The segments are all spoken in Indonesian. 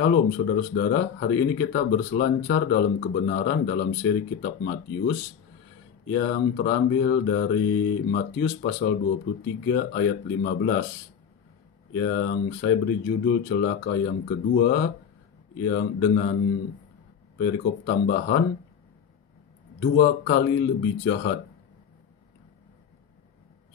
Shalom saudara-saudara, hari ini kita berselancar dalam kebenaran dalam seri kitab Matius yang terambil dari Matius pasal 23 ayat 15 yang saya beri judul celaka yang kedua yang dengan perikop tambahan 2 kali lebih jahat.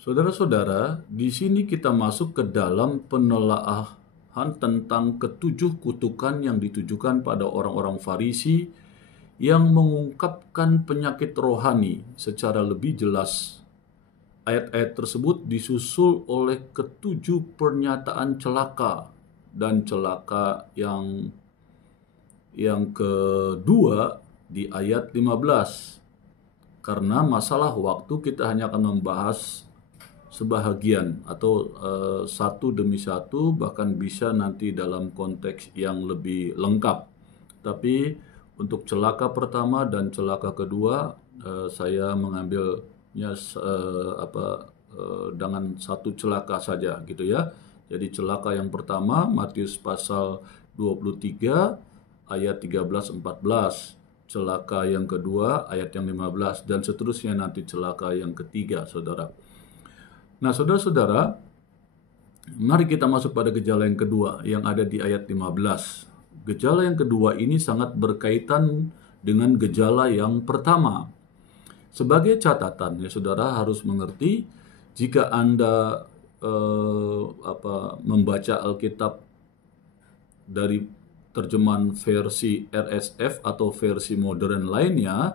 Saudara-saudara, di sini kita masuk ke dalam penelaahan tentang ketujuh kutukan yang ditujukan pada orang-orang Farisi yang mengungkapkan penyakit rohani secara lebih jelas. Ayat-ayat tersebut disusul oleh ketujuh pernyataan celaka dan celaka yang kedua di ayat 15. Karena masalah waktu kita hanya akan membahas sebahagian atau satu demi satu, bahkan bisa nanti dalam konteks yang lebih lengkap. Tapi untuk celaka pertama dan celaka kedua saya mengambilnya dengan satu celaka saja gitu ya. Jadi celaka yang pertama Matius pasal 23 ayat 13-14. Celaka yang kedua ayat yang 15 dan seterusnya nanti celaka yang ketiga, saudara. Nah, saudara-saudara, mari kita masuk pada gejala yang kedua yang ada di ayat 15. Gejala yang kedua ini sangat berkaitan dengan gejala yang pertama. Sebagai catatan, ya saudara harus mengerti, jika Anda membaca Alkitab dari terjemahan versi RSF atau versi modern lainnya,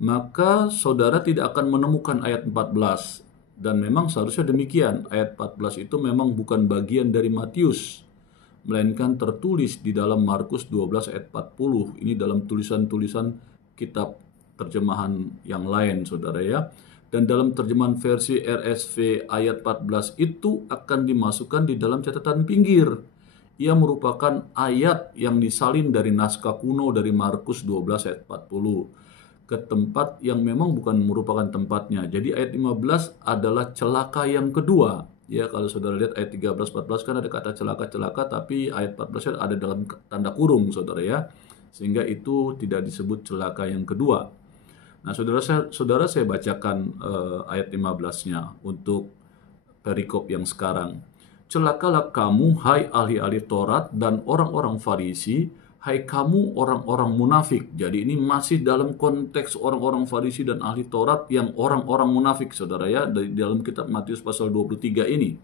maka saudara tidak akan menemukan ayat 14. Dan memang seharusnya demikian. Ayat 14 itu memang bukan bagian dari Matius, melainkan tertulis di dalam Markus 12 ayat 40. Ini dalam tulisan-tulisan kitab terjemahan yang lain, saudara ya. Dan dalam terjemahan versi RSV ayat 14 itu akan dimasukkan di dalam catatan pinggir. Ia merupakan ayat yang disalin dari naskah kuno dari Markus 12 ayat 40 ke tempat yang memang bukan merupakan tempatnya. Jadi ayat 15 adalah celaka yang kedua. Ya, kalau saudara lihat ayat 13-14 kan ada kata celaka-celaka, tapi ayat 14 ada dalam tanda kurung, saudara ya. Sehingga itu tidak disebut celaka yang kedua. Nah, saudara saya bacakan ayat 15-nya untuk perikop yang sekarang. Celakalah kamu, hai ahli-ahli Taurat dan orang-orang Farisi, hai kamu orang-orang munafik. Jadi ini masih dalam konteks orang-orang Farisi dan ahli Taurat yang orang-orang munafik, saudara ya, dari dalam kitab Matius pasal 23 ini.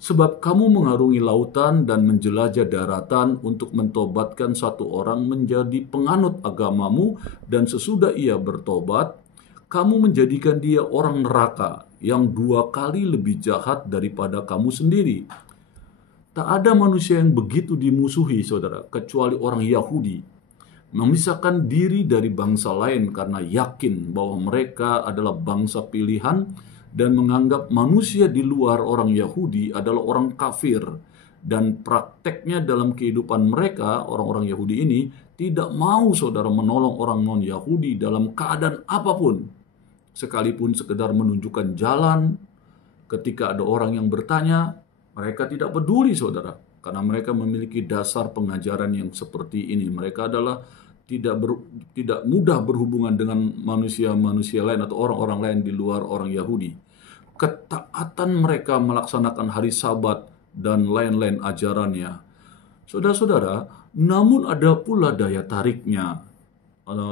Sebab kamu mengarungi lautan dan menjelajah daratan untuk mentobatkan satu orang menjadi penganut agamamu, dan sesudah ia bertobat, kamu menjadikan dia orang neraka yang 2 kali lebih jahat daripada kamu sendiri. Tak ada manusia yang begitu dimusuhi, saudara, kecuali orang Yahudi, memisahkan diri dari bangsa lain karena yakin bahwa mereka adalah bangsa pilihan dan menganggap manusia di luar orang Yahudi adalah orang kafir. Dan prakteknya dalam kehidupan mereka, orang-orang Yahudi ini tidak mau, saudara, menolong orang non-Yahudi dalam keadaan apapun, sekalipun sekedar menunjukkan jalan. Ketika ada orang yang bertanya, mereka tidak peduli, saudara, karena mereka memiliki dasar pengajaran yang seperti ini. Mereka adalah tidak mudah berhubungan dengan manusia-manusia lain atau orang-orang lain di luar orang Yahudi. Ketaatan mereka melaksanakan hari Sabat dan lain-lain ajarannya. Saudara-saudara, namun ada pula daya tariknya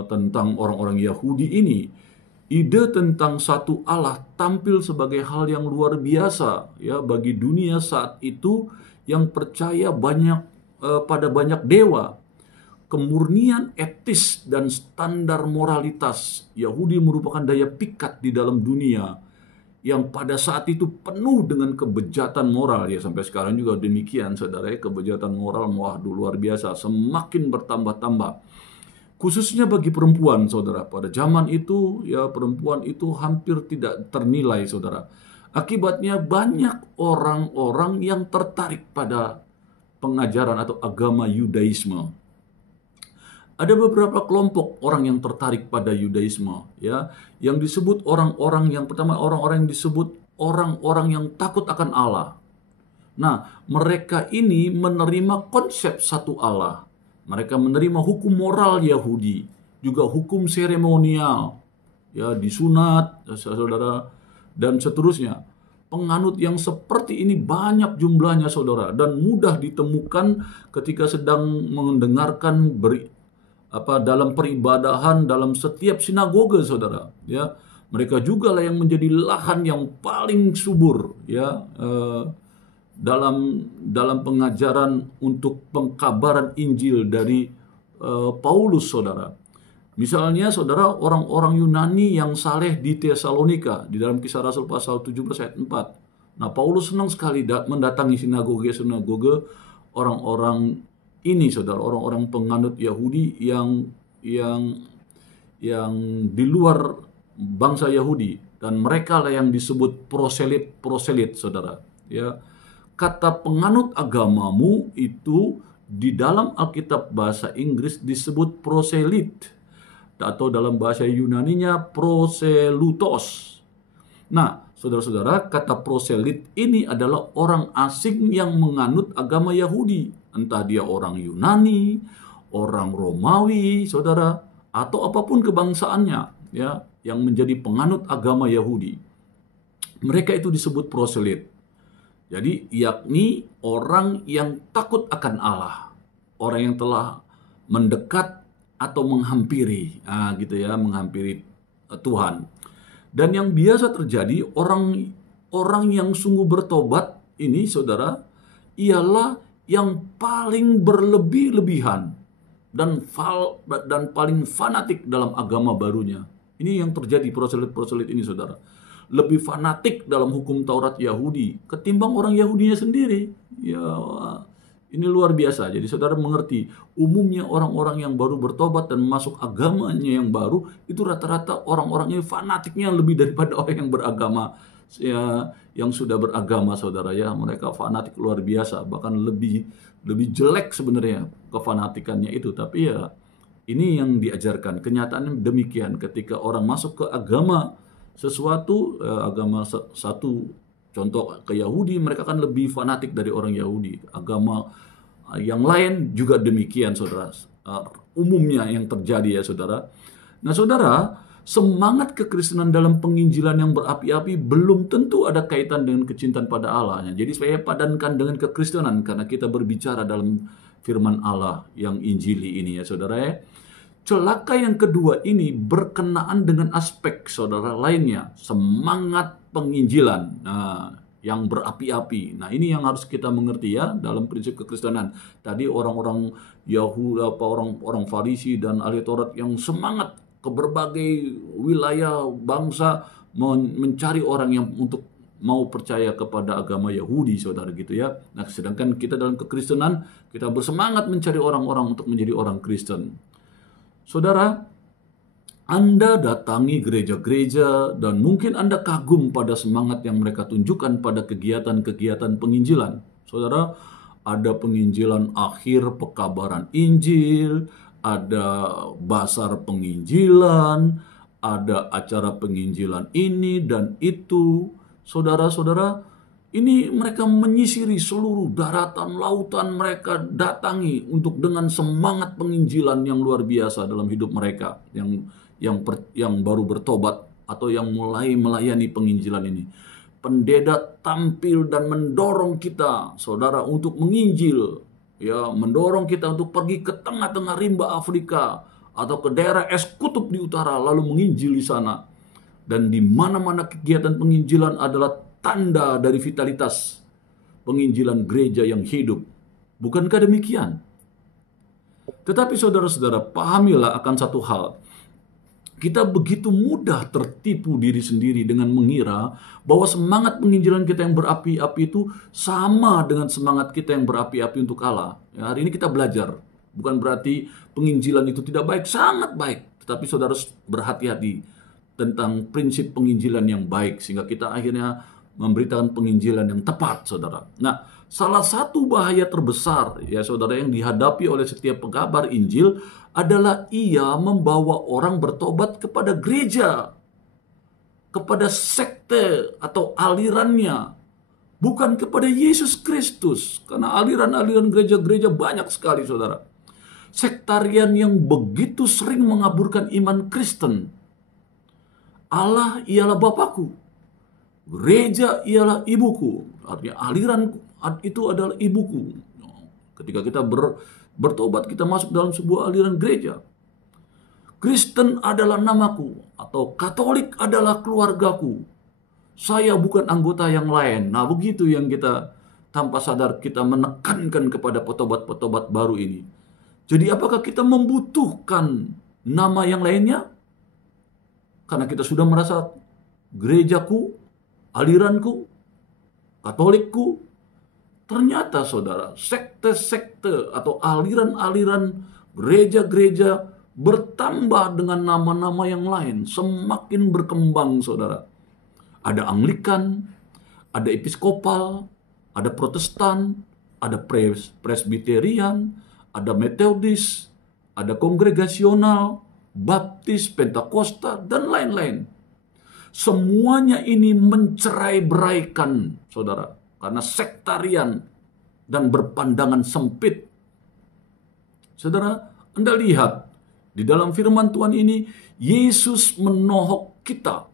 tentang orang-orang Yahudi ini. Ide tentang satu Allah tampil sebagai hal yang luar biasa ya bagi dunia saat itu yang percaya pada banyak dewa. Kemurnian etis dan standar moralitas Yahudi merupakan daya pikat di dalam dunia yang pada saat itu penuh dengan kebejatan moral. Ya, sampai sekarang juga demikian, saudara, kebejatan moral luar biasa, semakin bertambah-tambah. Khususnya bagi perempuan, saudara. Pada zaman itu, ya, perempuan itu hampir tidak ternilai, saudara. Akibatnya banyak orang-orang yang tertarik pada pengajaran atau agama Yudaisme. Ada beberapa kelompok orang yang tertarik pada Yudaisme, ya, yang disebut orang-orang yang pertama, orang-orang yang disebut orang-orang yang takut akan Allah. Nah, mereka ini menerima konsep satu Allah Mereka menerima hukum moral Yahudi, juga hukum seremonial, ya disunat, saudara, dan seterusnya. Penganut yang seperti ini banyak jumlahnya, saudara, dan mudah ditemukan ketika sedang mendengarkan dalam peribadahan dalam setiap sinagoge, saudara. Ya, mereka juga lah yang menjadi lahan yang paling subur, ya, dalam pengajaran untuk pengkabaran Injil dari Paulus, saudara. Misalnya, saudara, orang-orang Yunani yang saleh di Tesalonika, di dalam Kisah Rasul pasal 17 ayat 4. Nah, Paulus senang sekali mendatangi sinagoge orang-orang ini, saudara, orang-orang penganut Yahudi yang di luar bangsa Yahudi, dan mereka lah yang disebut proselit, saudara. Ya, kata penganut agamamu itu di dalam Alkitab bahasa Inggris disebut proselit, atau dalam bahasa Yunaninya proselutos. Nah, saudara-saudara, kata proselit ini adalah orang asing yang menganut agama Yahudi. Entah dia orang Yunani, orang Romawi, saudara, atau apapun kebangsaannya, ya, yang menjadi penganut agama Yahudi. Mereka itu disebut proselit. Jadi, yakni orang yang takut akan Allah, orang yang telah mendekat atau menghampiri, gitu ya, menghampiri Tuhan. Dan yang biasa terjadi, orang yang sungguh bertobat ini, saudara, ialah yang paling berlebih-lebihan dan paling fanatik dalam agama barunya. Ini yang terjadi proselit-proselit ini, saudara. Lebih fanatik dalam hukum Taurat Yahudi ketimbang orang Yahudinya sendiri. Ya, ini luar biasa. Jadi saudara mengerti, umumnya orang-orang yang baru bertobat dan masuk agamanya yang baru, itu rata-rata orang-orang ini fanatiknya lebih daripada orang yang beragama, ya, yang sudah beragama, saudara, ya. Mereka fanatik luar biasa, bahkan lebih jelek sebenarnya kefanatikannya itu. Tapi ya, ini yang diajarkan. Kenyataannya demikian. Ketika orang masuk ke agama sesuatu, agama satu, contoh ke Yahudi, mereka kan lebih fanatik dari orang Yahudi. Agama yang lain juga demikian, saudara. Umumnya yang terjadi, ya, saudara. Nah, saudara, semangat kekristenan dalam penginjilan yang berapi-api belum tentu ada kaitan dengan kecintaan pada Allah. Jadi saya padankan dengan kekristenan karena kita berbicara dalam firman Allah yang Injili ini, ya, saudara, ya. Celaka yang kedua ini berkenaan dengan aspek, saudara, lainnya, semangat penginjilan, yang berapi-api. Nah, ini yang harus kita mengerti, ya, dalam prinsip kekristenan. Tadi orang-orang Yahudi, orang Farisi dan ahli Taurat yang semangat ke berbagai wilayah bangsa mencari orang yang untuk mau percaya kepada agama Yahudi, saudara, gitu ya. Nah, sedangkan kita dalam kekristenan, kita bersemangat mencari orang-orang untuk menjadi orang Kristen. Saudara, Anda datangi gereja-gereja dan mungkin Anda kagum pada semangat yang mereka tunjukkan pada kegiatan-kegiatan penginjilan. Saudara, ada penginjilan akhir pekabaran Injil, ada basar penginjilan, ada acara penginjilan ini dan itu. Saudara-saudara, ini mereka menyisiri seluruh daratan, lautan, mereka datangi untuk dengan semangat penginjilan yang luar biasa dalam hidup mereka yang baru bertobat atau yang mulai melayani penginjilan ini. Pendeta tampil dan mendorong kita, saudara, untuk menginjil, ya, mendorong kita untuk pergi ke tengah-tengah rimba Afrika atau ke daerah es kutub di utara lalu menginjil di sana. Dan di mana-mana kegiatan penginjilan adalah tanda dari vitalitas penginjilan gereja yang hidup. Bukankah demikian? Tetapi saudara-saudara, pahamilah akan satu hal. Kita begitu mudah tertipu diri sendiri dengan mengira bahwa semangat penginjilan kita yang berapi-api itu sama dengan semangat kita yang berapi-api untuk Allah. Ya, hari ini kita belajar. Bukan berarti penginjilan itu tidak baik, sangat baik. Tetapi saudara berhati-hati tentang prinsip penginjilan yang baik, sehingga kita akhirnya memberitakan penginjilan yang tepat, saudara. Nah, salah satu bahaya terbesar, ya, saudara, yang dihadapi oleh setiap pengkabar Injil adalah ia membawa orang bertobat kepada gereja, kepada sekte atau alirannya, bukan kepada Yesus Kristus. Karena aliran-aliran gereja-gereja banyak sekali, saudara. Sektarian yang begitu sering mengaburkan iman Kristen. Allah ialah Bapakku, gereja ialah ibuku. Artinya aliran itu adalah ibuku. Ketika kita bertobat, kita masuk dalam sebuah aliran gereja. Kristen adalah namaku, atau Katolik adalah keluargaku. Saya bukan anggota yang lain. Nah, begitu yang kita tanpa sadar kita menekankan kepada petobat-petobat baru ini. Jadi apakah kita membutuhkan nama yang lainnya? Karena kita sudah merasa gerejaku, aliranku, Katolikku. Ternyata saudara, sekte-sekte atau aliran-aliran gereja-gereja bertambah dengan nama-nama yang lain. Semakin berkembang saudara. Ada Anglikan, ada Episkopal, ada Protestan, ada Presbyterian, ada Metodis, ada Kongregasional, Baptis, Pentakosta, dan lain-lain. Semuanya ini mencerai-beraikan, saudara, karena sektarian dan berpandangan sempit. Saudara, Anda lihat di dalam firman Tuhan ini, Yesus menohok kita,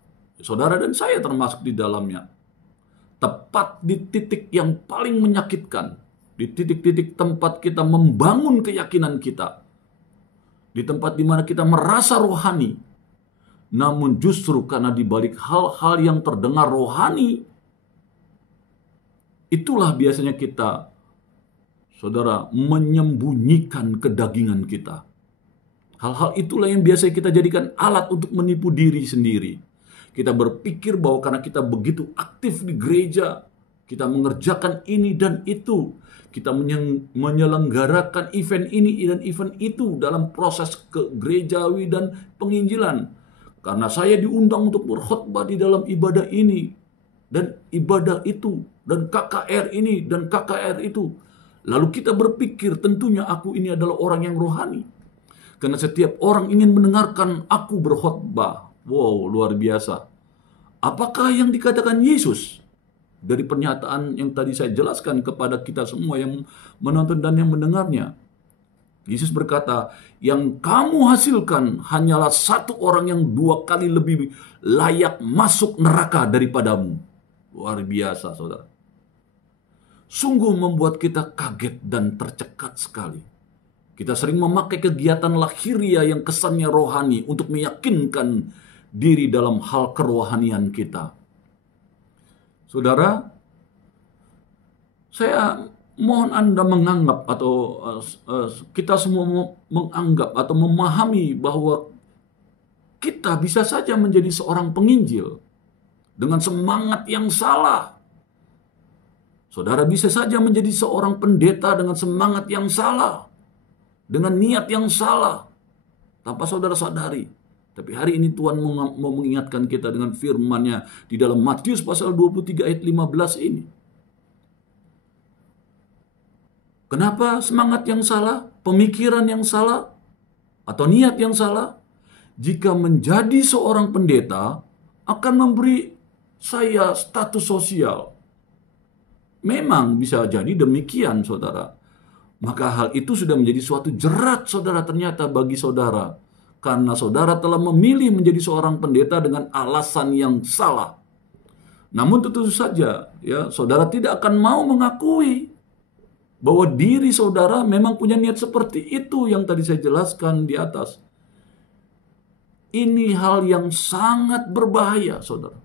saudara dan saya termasuk di dalamnya, tepat di titik yang paling menyakitkan, di titik-titik tempat kita membangun keyakinan kita, di tempat di mana kita merasa rohani, namun justru karena di balik hal-hal yang terdengar rohani, itulah biasanya kita, saudara, menyembunyikan kedagingan kita. Hal-hal itulah yang biasa kita jadikan alat untuk menipu diri sendiri. Kita berpikir bahwa karena kita begitu aktif di gereja, kita mengerjakan ini dan itu, kita menyelenggarakan event ini dan event itu dalam proses kegerejawi dan penginjilan. Karena saya diundang untuk berkhotbah di dalam ibadah ini dan ibadah itu, dan KKR ini dan KKR itu. Lalu kita berpikir tentunya aku ini adalah orang yang rohani. Karena setiap orang ingin mendengarkan aku berkhotbah. Wow, luar biasa. Apakah yang dikatakan Yesus dari pernyataan yang tadi saya jelaskan kepada kita semua yang menonton dan yang mendengarnya? Yesus berkata, yang kamu hasilkan hanyalah satu orang yang 2 kali lebih layak masuk neraka daripadamu. Luar biasa, saudara. Sungguh membuat kita kaget dan tercekat sekali. Kita sering memakai kegiatan lahiriah yang kesannya rohani untuk meyakinkan diri dalam hal kerohanian kita. Saudara, saya mohon Anda menganggap atau kita semua menganggap atau memahami bahwa kita bisa saja menjadi seorang penginjil dengan semangat yang salah. Saudara bisa saja menjadi seorang pendeta dengan semangat yang salah, dengan niat yang salah, tanpa saudara sadari. Tapi hari ini Tuhan mau mengingatkan kita dengan firman-Nya di dalam Matius pasal 23 ayat 15 ini. Kenapa semangat yang salah, pemikiran yang salah, atau niat yang salah? Jika menjadi seorang pendeta akan memberi saya status sosial. Memang bisa jadi demikian, saudara. Maka hal itu sudah menjadi suatu jerat, saudara, ternyata bagi saudara. Karena saudara telah memilih menjadi seorang pendeta dengan alasan yang salah. Namun tentu saja, ya, saudara tidak akan mau mengakui bahwa diri saudara memang punya niat seperti itu yang tadi saya jelaskan di atas. Ini hal yang sangat berbahaya, saudara.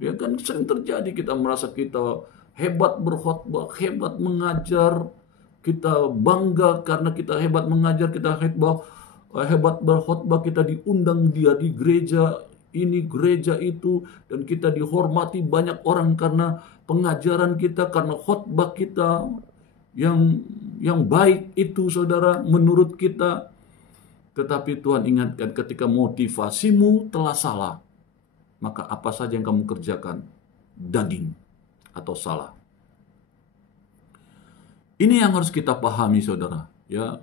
Ya kan sering terjadi kita merasa kita hebat berkhotbah, hebat mengajar, kita bangga karena kita hebat mengajar, kita hebat berkhotbah, kita diundang dia di gereja ini, gereja itu, dan kita dihormati banyak orang karena pengajaran kita, karena khotbah kita yang baik itu, saudara, menurut kita. Tetapi Tuhan ingatkan, ketika motivasimu telah salah, maka apa saja yang kamu kerjakan daging atau salah. Ini yang harus kita pahami, saudara, ya,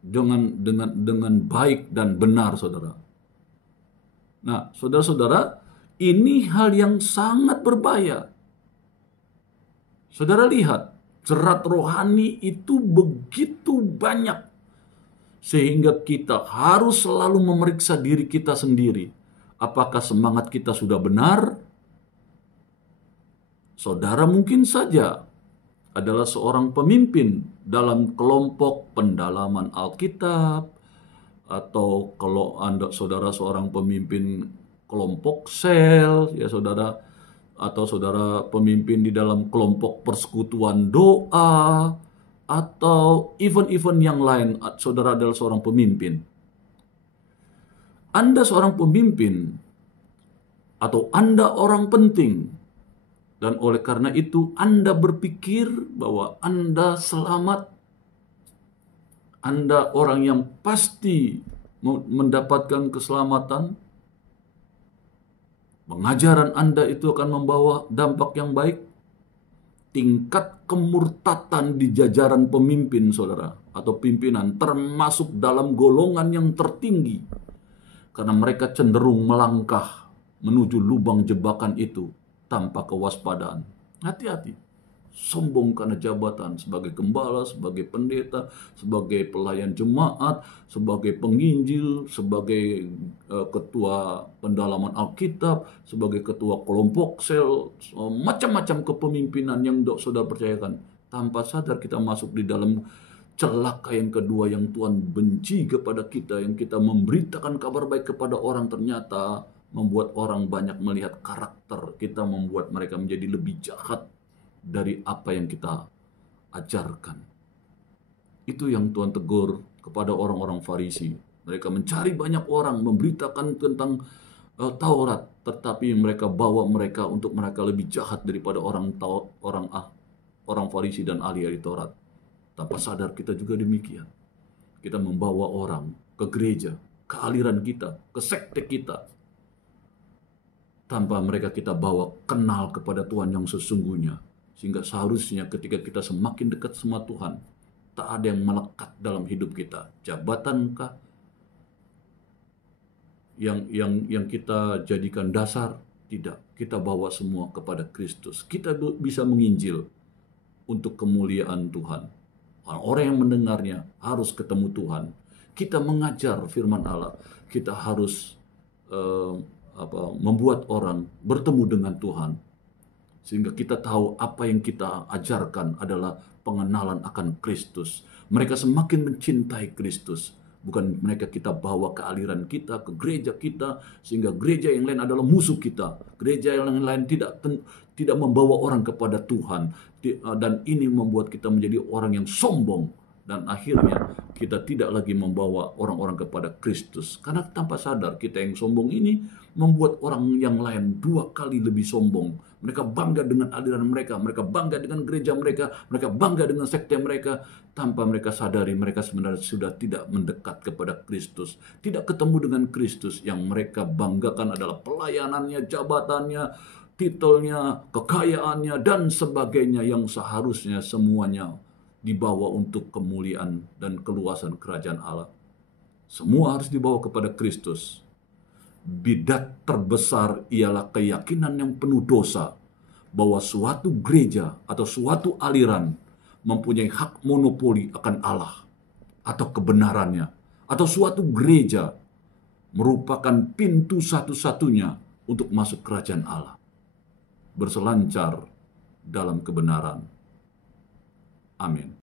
dengan baik dan benar, saudara. Nah, saudara-saudara, ini hal yang sangat berbahaya. Saudara lihat, jerat rohani itu begitu banyak Sehingga kita harus selalu memeriksa diri kita sendiri. Apakah semangat kita sudah benar? Saudara mungkin saja adalah seorang pemimpin dalam kelompok pendalaman Alkitab, atau kalau saudara seorang pemimpin kelompok sel, ya saudara, atau saudara pemimpin di dalam kelompok persekutuan doa, atau event-event yang lain, saudara adalah seorang pemimpin. Anda seorang pemimpin, atau Anda orang penting, dan oleh karena itu Anda berpikir bahwa Anda selamat, Anda orang yang pasti mendapatkan keselamatan, pengajaran Anda itu akan membawa dampak yang baik. Tingkat kemurtatan di jajaran pemimpin, saudara, atau pimpinan, termasuk dalam golongan yang tertinggi. Karena mereka cenderung melangkah menuju lubang jebakan itu tanpa kewaspadaan. Hati-hati. Sombong karena jabatan sebagai gembala, sebagai pendeta, sebagai pelayan jemaat, sebagai penginjil, sebagai ketua pendalaman Alkitab, sebagai ketua kelompok sel, macam-macam kepemimpinan yang saudara percayakan. Tanpa sadar kita masuk di dalam celaka yang kedua yang Tuhan benci kepada kita, yang kita memberitakan kabar baik kepada orang, ternyata membuat orang banyak melihat karakter kita, membuat mereka menjadi lebih jahat dari apa yang kita ajarkan. Itu yang Tuhan tegur kepada orang-orang Farisi. Mereka mencari banyak orang, memberitakan tentang Taurat, tetapi mereka bawa mereka untuk mereka lebih jahat daripada orang Farisi dan ahli Taurat. Tanpa sadar kita juga demikian. Kita membawa orang ke gereja, ke aliran kita, ke sekte kita, tanpa mereka kita bawa kenal kepada Tuhan yang sesungguhnya. Sehingga seharusnya ketika kita semakin dekat sama Tuhan, tak ada yang melekat dalam hidup kita. Jabatankah yang kita jadikan dasar? Tidak. Kita bawa semua kepada Kristus. Kita bisa menginjil untuk kemuliaan Tuhan. Orang yang mendengarnya harus ketemu Tuhan. Kita mengajar firman Allah. Kita harus membuat orang bertemu dengan Tuhan. Sehingga kita tahu apa yang kita ajarkan adalah pengenalan akan Kristus. Mereka semakin mencintai Kristus. Bukan mereka kita bawa ke aliran kita, ke gereja kita, sehingga gereja yang lain adalah musuh kita. Gereja yang lain tidak membawa orang kepada Tuhan. Dan ini membuat kita menjadi orang yang sombong. Dan akhirnya kita tidak lagi membawa orang-orang kepada Kristus. Karena tanpa sadar kita yang sombong ini membuat orang yang lain 2 kali lebih sombong. Mereka bangga dengan aliran mereka, mereka bangga dengan gereja mereka, mereka bangga dengan sekte mereka. Tanpa mereka sadari mereka sebenarnya sudah tidak mendekat kepada Kristus. Tidak ketemu dengan Kristus. Yang mereka banggakan adalah pelayanannya, jabatannya, titelnya, kekayaannya, dan sebagainya, yang seharusnya semuanya dibawa untuk kemuliaan dan keluasan kerajaan Allah. Semua harus dibawa kepada Kristus. Bidat terbesar ialah keyakinan yang penuh dosa bahwa suatu gereja atau suatu aliran mempunyai hak monopoli akan Allah atau kebenarannya, atau suatu gereja merupakan pintu satu-satunya untuk masuk kerajaan Allah, berselancar dalam kebenaran. Amin.